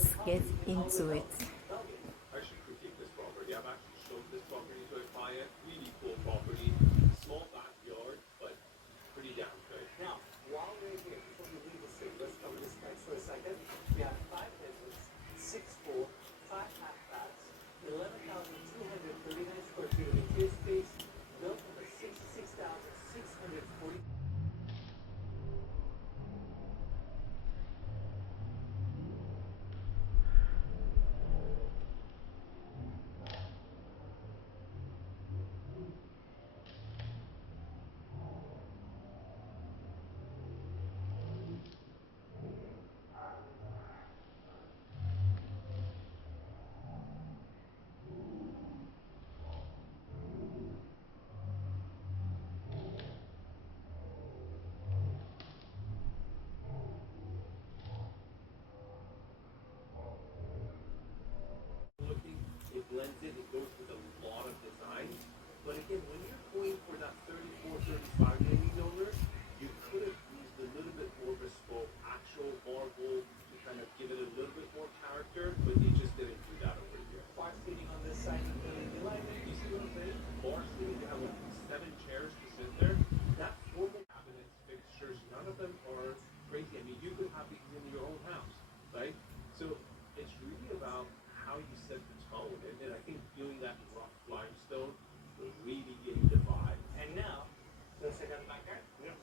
let's get into it. I should critique this property. I've actually showed this property to a client. Really cool property. Small backyard, but pretty damn good. Now, while we're here, before we leave the city, let's cover the specs for a second. We have 5 bedrooms, 6 full, 5 half baths, 11,239 square feet of interior space, built on the 66,640. Looking, it blends in, it goes with a lot of design. But again, when you're going for that 34, 35 millimeter, you could have used a little bit more bespoke, actual marble to kind of give it a little bit more character, but they just didn't do that over here. Bar seating on this side of the light, you see what I'm saying? Bar seating, you have like 7 chairs to sit there. That formal cabinets, fixtures, none of them are crazy. I mean, you could have these in your own house, right? So it's really about how you set the tone, and I think doing that rough limestone will really give you the vibe. And now, let's check out the backyard. Yeah.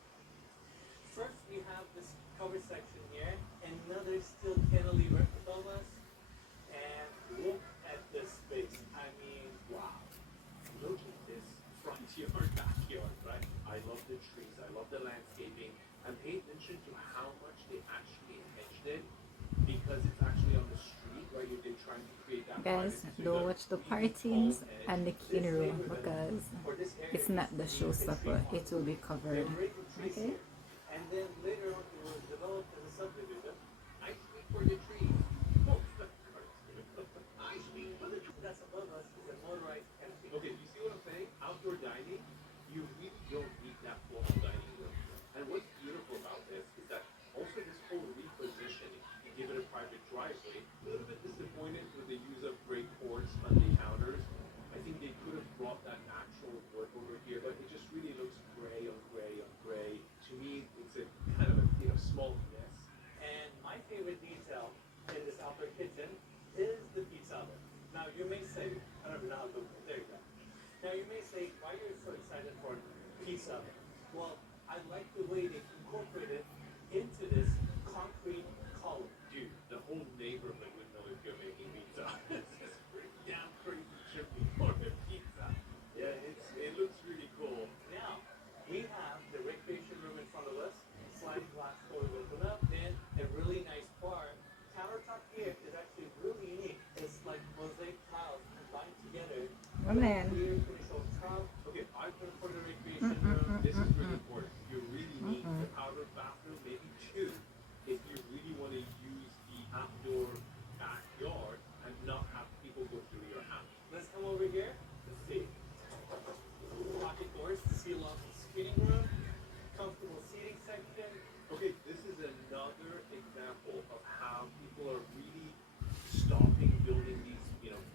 First, we have this cover section here, another steel cantilever above us, and look at this space. I mean, wow. Look at this front yard, backyard, right? I love the trees, I love the landscaping, and pay attention to how much they actually hedged it, because it's actually on the street, right? They're trying to create that. Guys, don't watch the partings and the kitchen room because it's not the showstopper. It will be covered. Okay? And then later on, it was developed as a subdivision. I speak for the trees. I speak for the trees. That's above us is a motorized canopy. Okay, you see what I'm saying? Outdoor dining, you really don't need that formal dining room. And what's beautiful about this is that also this whole repositioning, you give it a private driveway. A little bit disappointed with the use of gray quartz on the counters. I think they could have brought that natural wood over here, but it just really looks gray on gray on gray. To me, it's a kind of a small mess. And my favorite detail in this outdoor kitchen is the pizza oven. Now you may say, I don't know how to there you go. Now you may say, why are you so excited for pizza oven? Well, I like the way they incorporated into this concrete column. Dude, the whole neighborhood would know if you're making pizza. It's just pretty damn crazy chimney for a pizza. Yeah, it looks really cool. Now, we have the recreation room in front of us. Sliding glass door will open up, and a really nice bar. Countertop here is actually really unique. It's like mosaic tiles combined together. Oh man. Okay, I put for the recreation room. This is really important. You really need the powder bathroom, maybe 2, if you really want to use the outdoor backyard and not have people go through your house. Let's come over here. Let's see. Pocket doors to seal off the screening room. Comfortable seating section. Okay, this is another example of how people are really stopping building these,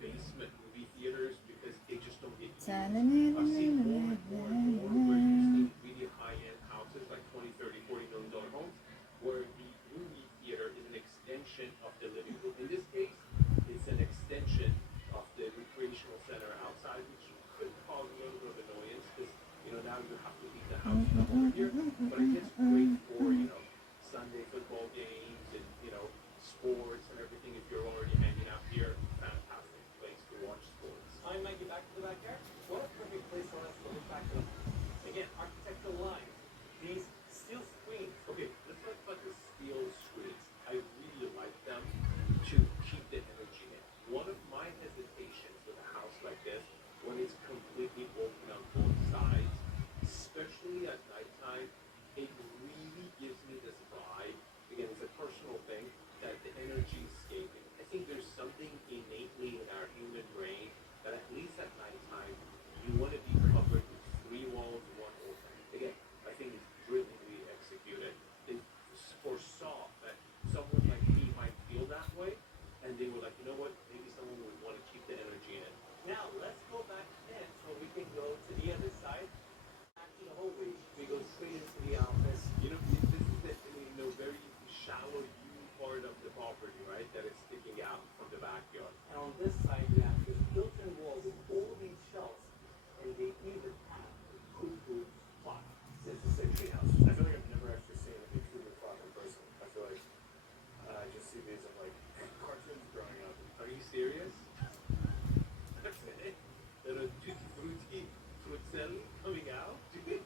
basement movie theaters because they just don't get used. I've seen more and more and more where you're seeing really high-end houses like 20, 30, $40 million homes where the movie theater is an extension of the living room. In this case, it's an extension of the recreational center outside, which could cause a little bit of annoyance because, now you have to leave the house and come over here. But I guess great for, Sunday football games and, sports and everything. If you're already hanging out here, fantastic place to watch sports. I might get back to the backyard. What a perfect place for us that is sticking out from the backyard. And on this side, you have this built-in wall with all these shelves, and they even have a cuckoo clock. It's a century house. I feel like I've never actually seen a cuckoo clock in person. I feel like I just see these in like cartoons growing up. Are you serious? That's it. There are tutti frutti fruzzelli coming out. You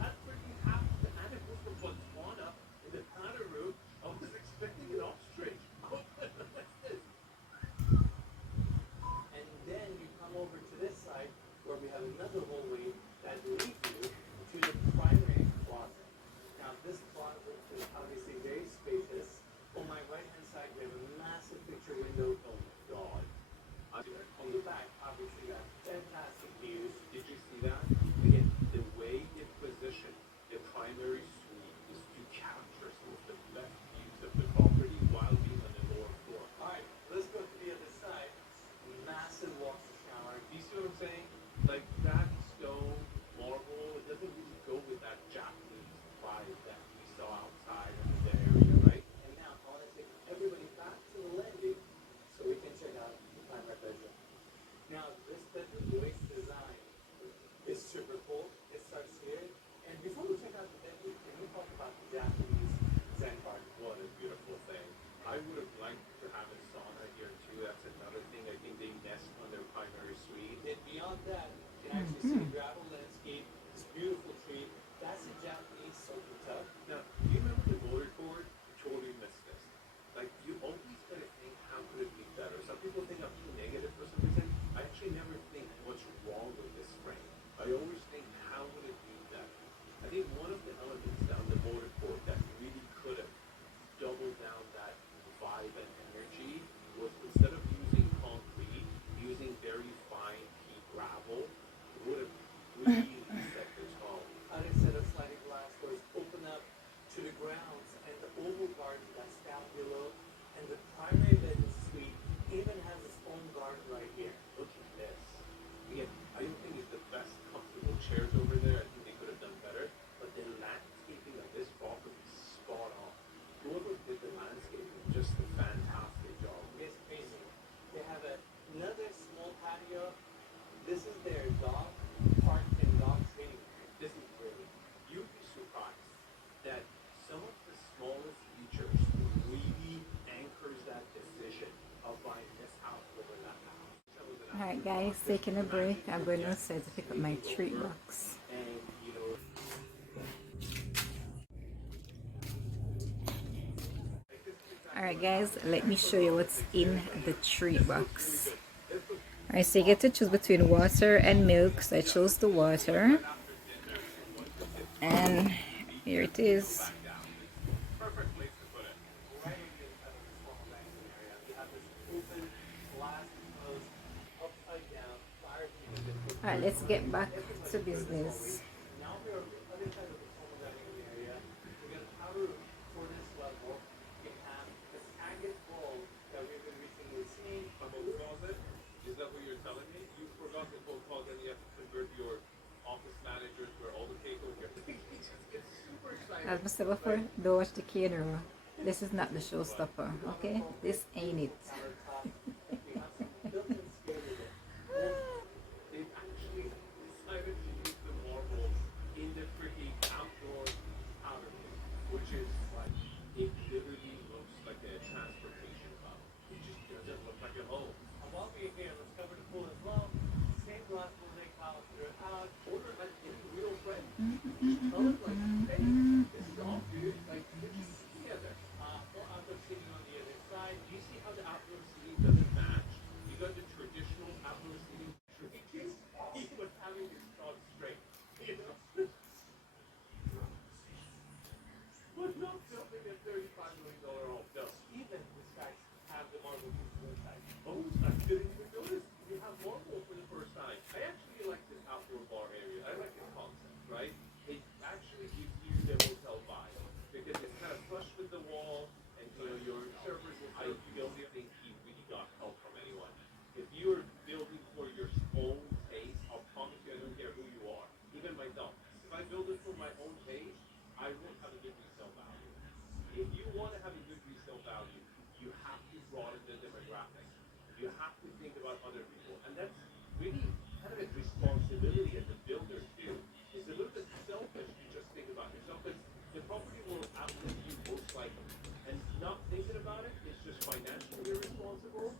had freaking half the animals from Botswana in the powder room. I was expecting an ostrich. Oh, what's this? And then you come over to this side where we have another hallway that leads you to the primary closet. Now this closet is obviously very spacious. On my right hand side we have a massive picture window. Oh my god. On the back, obviously, you have fantastic views. Did you see that? Again, the way it positioned the primary suite is to capture some of the best views of the property while being on the lower floor. All right, let's go to the other side. Massive walk-in shower. Do you see what I'm saying? Like that stone, marble, it doesn't really go with that Japanese vibe that we saw outside in the area, right? And now I want to take everybody back to the landing so we can check out the primary bedroom. Now, this bedroom, the way it's designed, is super cool. It starts here. And before we check out the bedroom, can we talk about the Japanese Zen garden? What a beautiful thing. I would have liked to have a sauna here too. That's another thing. I think they nest on their primary suite. And beyond that, you can actually see the gravel landscape, this beautiful tree. That's a Japanese soaking tub. Now, do you remember the motor cord? You totally missed this. Like, you always gotta think, how could it be better? Some people think I'm too negative for some reason. I actually never think what's wrong with this frame. I always think, how would it be better? I think one of the elements down the motor cord that really could have doubled down that vibe and energy was, instead of using concrete, using very fine pea gravel, it would have really set the tone. Other set of sliding glass doors open up to the grounds and the oval garden that's down below, and the primary bedroom suite even has its own garden right here. Look at this. Again, I don't think it's the best comfortable chairs over there. I think they could have done better. But the landscaping of this property is spot on. Whoever did the landscaping, just a fantastic job. It's amazing. They have another small patio. This is their dog park and dog training. This is great. You'd be surprised that some of the smallest features really anchors that decision of buying this house over that house. Alright guys, taking a break. I'm going outside to pick up my treat box. And you know, Alright guys, let me show you what's in the treat box. Alright, so you get to choose between water and milk. So I chose the water. And here it is. perfect place to put it. Right in the small banking area, you have this open, glass enclosed, upside down, fire pit. Alright, let's get back to business. Now we are on the other side of the small dining area. We got a powder room for this level. We have this agate wall that we've been recently seeing. A boat closet? Is that what you're telling me? You forgot the boat closet. You have to convert your office managers where all the paperwork. It's super exciting. As I said before, don't watch the camera. This is not the showstopper, okay? This ain't it. They've actually decided to use the marbles in the freaking outdoor powder room, which is like, it literally looks like a transportation hub. It just doesn't look like a home. And while we're here, let's cover the pool as well. Same glass mosaic tiles throughout. Order like any real friend. Colors like space. This is all good. Like, they're just together. For outdoor seating on the other side, do you see how the outdoor seating doesn't other people. And that's really kind of a responsibility as a builder too. It's a little bit selfish to just think about yourself because the property will outlive you most likely. And not thinking about it is just financially irresponsible.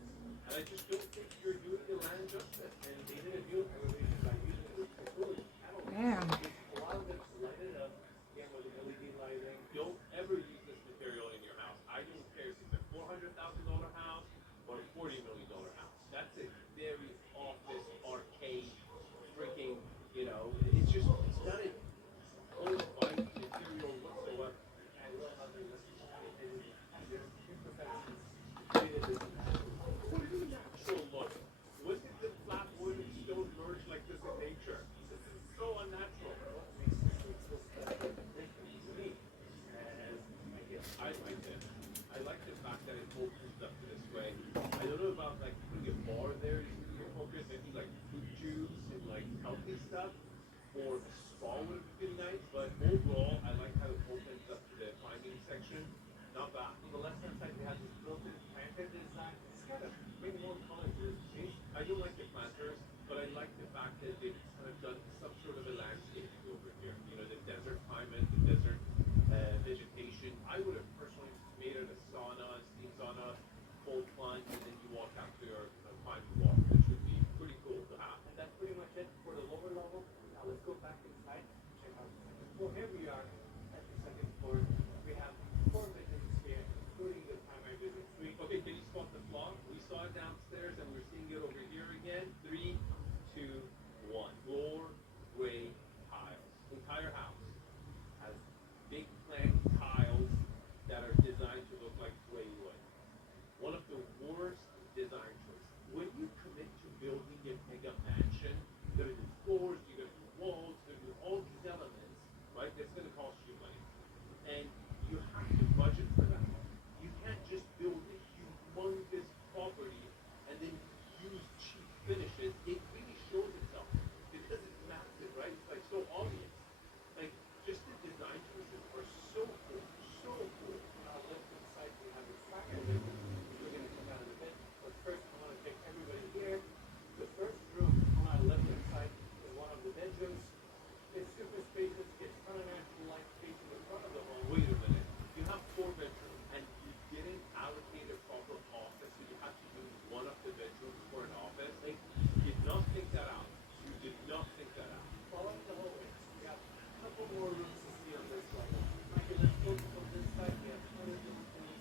And I just don't think you're doing the land justice. And they did a beautiful renovation by using the facility panel. Yeah. It's a lot of it's lighted up again with the LED lighting. Don't ever use this material in your house. I don't care if it's a $400,000 house or a $40 million house. That's a very office arcade freaking, it's just it's not a bona fide material whatsoever. I love how they listen to it. And there's imperfections created this natural. What do you mean natural look? When did the flat wood and stone merge like this in nature? This is so unnatural. What makes this look so special and different to me? And I like it. I like the fact that it opens up this way. I don't know about like putting a bar there is really your focus. Maybe like fruit juice and like healthy stuff. Or a spa would have been nice, but overall, I like how it opens up to the climbing section. Not bad. On the left-hand side, we have this built-in planter design. It's kind of bring more color to this space. I don't like the planters, but I like the fact that they've kind of done some sort of a landscaping over here. The desert climate, the desert vegetation. I would have personally made it a sauna, steam sauna, cold plunge, and then you walk out to your climbing wall, which would be pretty cool to have. And that's pretty much it for the lower level. Now let's go back inside and check out the second floor. Here we are at the second floor. We have 4 bedrooms here, including the primary bedroom suite. Okay, can you spot the flaw? We saw it downstairs and we're seeing it over here again. 3, 2, 1. Floor gray tiles. Entire house has big plank tiles that are designed to look like gray wood. One of the worst design choices. When you commit to building a mega mansion, you're gonna do floors, you're gonna do walls, you're gonna do all these elements, right? That's gonna cost you money. And you have to budget for that. You can't just build a humongous property and then use cheap finishes. It really shows itself because it's massive, right? It's like so obvious. Like just the design choices are so cool, so cool. Now let's inside. We have the primary bedroom. We're gonna come out of the bed, but first I want to take everybody here. The first room on our left-hand side is one of the bedrooms. It's super spacious. It's kind of natural light facing the front of the home. Wait a minute. You have 4 bedrooms and you didn't allocate a proper office, so you have to use one of the bedrooms for an office. Like, you did not think that out. You did not think that out. Following the hallway, we have a couple more rooms to see on this level. Okay, let's focus on this side. We have other little things.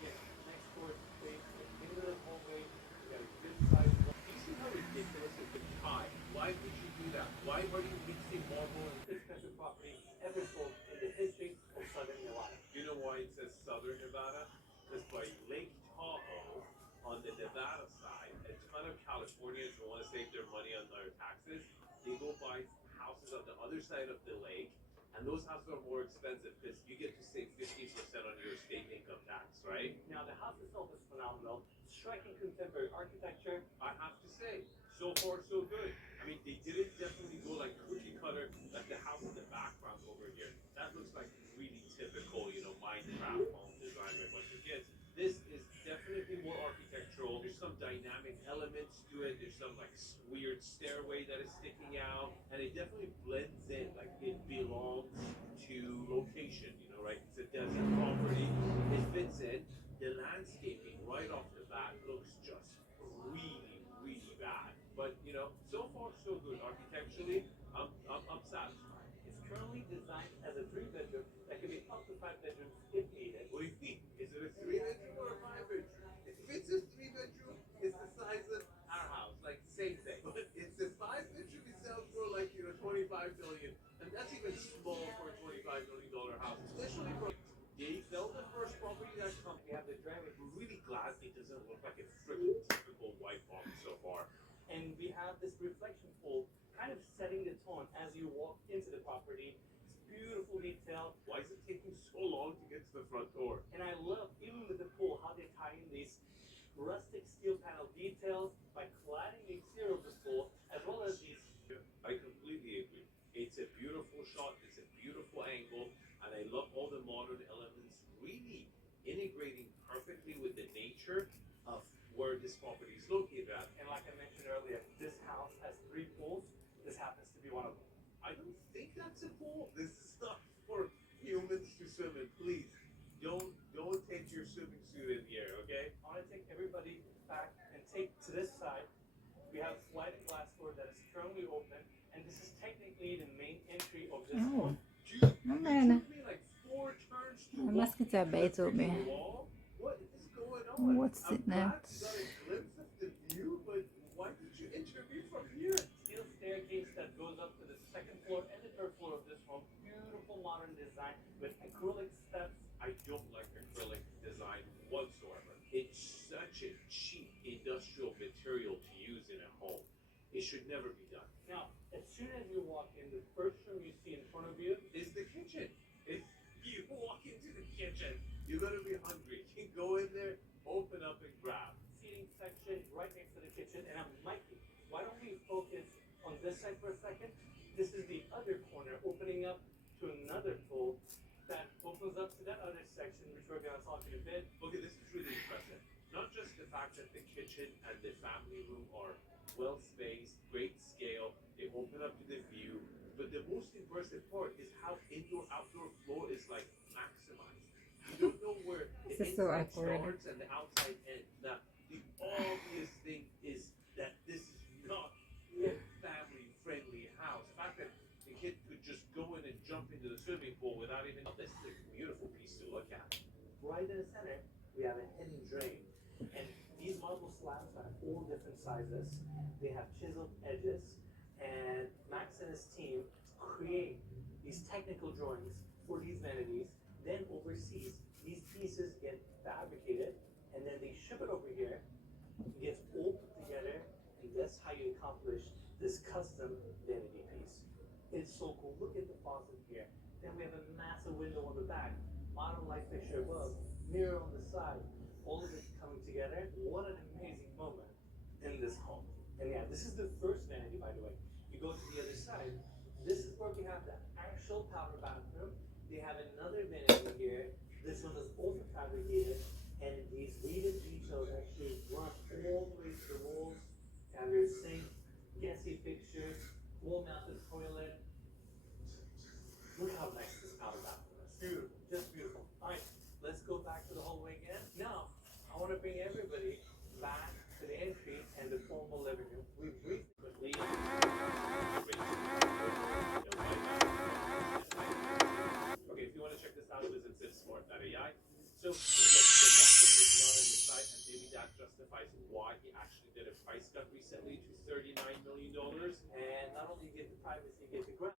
Again, next door space, into the hallway. We got a good size. Do you see how ridiculous it is? Hi, why would you do that? Why are you mixing marble and this kind of property ever sold in the history of Southern Nevada? You know why it says Southern Nevada? Because by Lake Tahoe on the Nevada side, a ton of Californians who want to save their money on their taxes, they go buy houses on the other side of the lake. And those houses are more expensive because you get to save 15% on your state income tax, right? Now, the house itself is phenomenal. Striking contemporary architecture. I have to say, so far, so good. I mean, they didn't definitely go like cookie cutter, like the house in the background over here. That looks like really typical, Minecraft home design by a bunch of kids. This is definitely more architectural. There's some dynamic elements to it. There's some like weird stairway that is sticking out, and it definitely blends in. Like it belongs to location, right? It's a desert property. It fits in. The landscaping right off the bat looks just really, really bad. But so far so good. Architecturally, I'm satisfied. It's currently designed as a 3-bedroom that can be up to 5 bedrooms if needed. What do you think? Is it a 3-bedroom or a 5-bedroom? If it's a 3-bedroom, it's the size of our house, like same thing. But it's a 5-bedroom, it sells for like 25 million, and that's even small for a $25 million house, especially for. They sell the first property that comes. We have the driveway. We're really glad it doesn't look like a freaking typical white box so far. And we have this reflection pool kind of setting the tone as you walk into the property. It's beautiful detail. Why is it taking so long to get to the front door? And I love, even with the pool, how they tie in these rustic steel panel details by cladding the exterior of the pool, as well as these. I completely agree. It's a beautiful shot. It's a beautiful angle. And I love all the modern elements really integrating perfectly with the nature of where where this property is located at. And like I mentioned earlier, this house has 3 pools. This happens to be one of them. I don't think that's a pool. This is not for humans to swim in. Please, don't take your swimming suit in here, okay? I want to take everybody back and take to this side. We have a sliding glass door that is currently open, and this is technically the main entry of this Oh. home. Dude, it man. took me like 4 turns to I walk must get that into bait the over me. freaking wall. What is going on? What's I'm it glad next? you got a glimpse of the view, but why did you enter me from here? Steel staircase that goes up to the 2nd floor and the 3rd floor of this home. Beautiful modern design with acrylic steps. I don't like acrylic design whatsoever. It's such a cheap industrial material to use in a home. It should never be done. Now, as soon as you walk in, the first room you see in front of you Is the kitchen. If you walk into the kitchen, you're gonna be hungry. You can go in there, open up and grab. seating section right next to the kitchen. And Mikey, why don't we focus on this side for a second? This is the other corner opening up to another pool that opens up to that other section, which we're going to talk in a bit. Okay, this is really impressive. Not just the fact that the kitchen and the family room are well spaced, great scale, they open up to the view, but the most impressive part is how indoor-outdoor flow is like maximized. You don't know where the This is so inside awkward. starts and the outside ends. Now, the obvious thing is that this is not a family-friendly house. The fact that the kid could just go in and jump into the swimming pool without even... This is a beautiful piece to look at. Right in the center, we have a hidden drain. And these marble slabs are all different sizes. They have chiseled edges. And Max and his team create these technical drawings for these vanities. Then overseas, these pieces get fabricated, and then they ship it over here. It gets all put together, and that's how you accomplish this custom vanity piece. It's so cool. Look at the faucet here. Then we have a massive window on the back, modern light fixture above, mirror on the side. All of it coming together. What an amazing moment in this home. And yeah, this is the first vanity, by the way. You go to the other side. This is where we have the actual powder bathroom. They have another vanity here. This one is also fabricated, and these weaved details actually run all the way to the walls. And your sink, gassy fixtures, wall-mounted toilet. Look how nice this powder bathroom is. Beautiful, just beautiful. All right, let's go back to the hallway again. Now, I want to bring everybody back to the entry and the formal living room. We briefly. Okay, if you want to check this out, visit zipsmart.ai. So, look, the market is not on the site, and maybe that justifies why he actually did a price cut recently to $39 million. And not only you get the privacy, you get the ground.